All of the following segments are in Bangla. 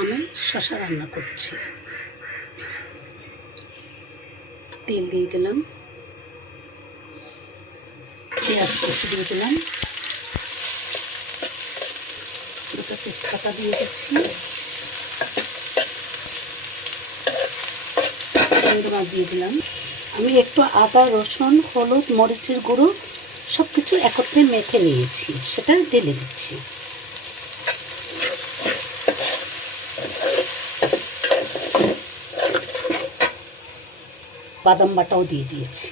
আমি শশা রান্না করছি। তেল দিয়ে দিলাম, পেঁয়াজ কুচি দিয়ে দিলাম, দুটো তেজপাতা দিয়ে দিচ্ছি, চিংড়ি মাছ দিয়ে দিলাম। আমি একটু আদা, রসুন, হলুদ, মরিচের গুঁড়ো সব কিছু একত্রে মেখে নিয়েছি, সেটা ঢেলে দিচ্ছি। বাদাম বাটাও দিয়ে দিয়েছি,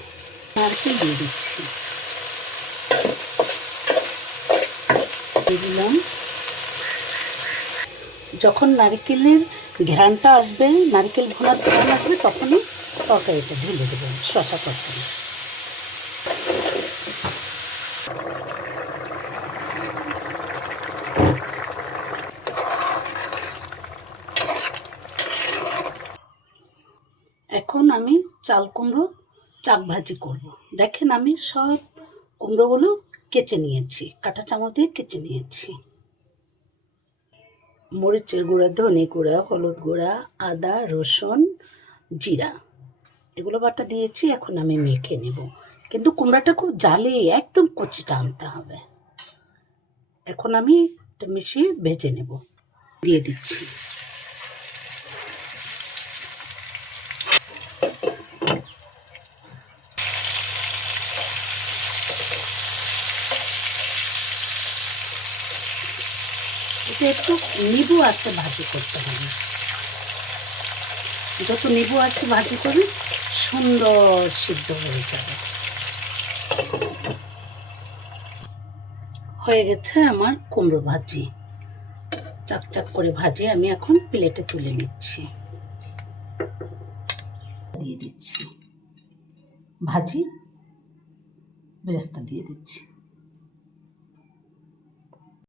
নারকেল দিয়ে দিচ্ছি, দিয়ে দিলাম। যখন নারকেলের ঘ্রাণটা আসবে, নারকেল ভোনার ঘ্রাণ আসবে, তখনই তরকারিটা ঢেলে দেবেন, শশা তরকারি। এখন আমি চাল কুমড়ো চাক ভাজি করব। দেখেন আমি সব কুমড়োগুলো কেচে নিয়েছি, কাঁটা চামচ দিয়ে কেচে নিয়েছি। মরিচের গুঁড়া, ধনে গুঁড়া, হলুদ গুঁড়া, আদা, রসুন, জিরা এগুলো বাটা দিয়েছি। এখন আমি মেখে নেব, কিন্তু কুমড়াটা খুব জালে একদম কচিটা আনতে হবে। এখন আমি এটা মিশিয়ে ভেজে নেব, দিয়ে দিচ্ছি। এটা একটু নিবু আছে ভাজি করতে হবে, যত নিবু আছে ভাজি করে সুন্দর সিদ্ধ হয়ে যাবে। হয়ে গেছে আমার কুমড়ো ভাজি, চাক করে ভাজি আমি এখন প্লেটে তুলে নিচ্ছি, দিয়ে দিচ্ছি ভাজি, বেরেস্তা দিয়ে দিচ্ছি।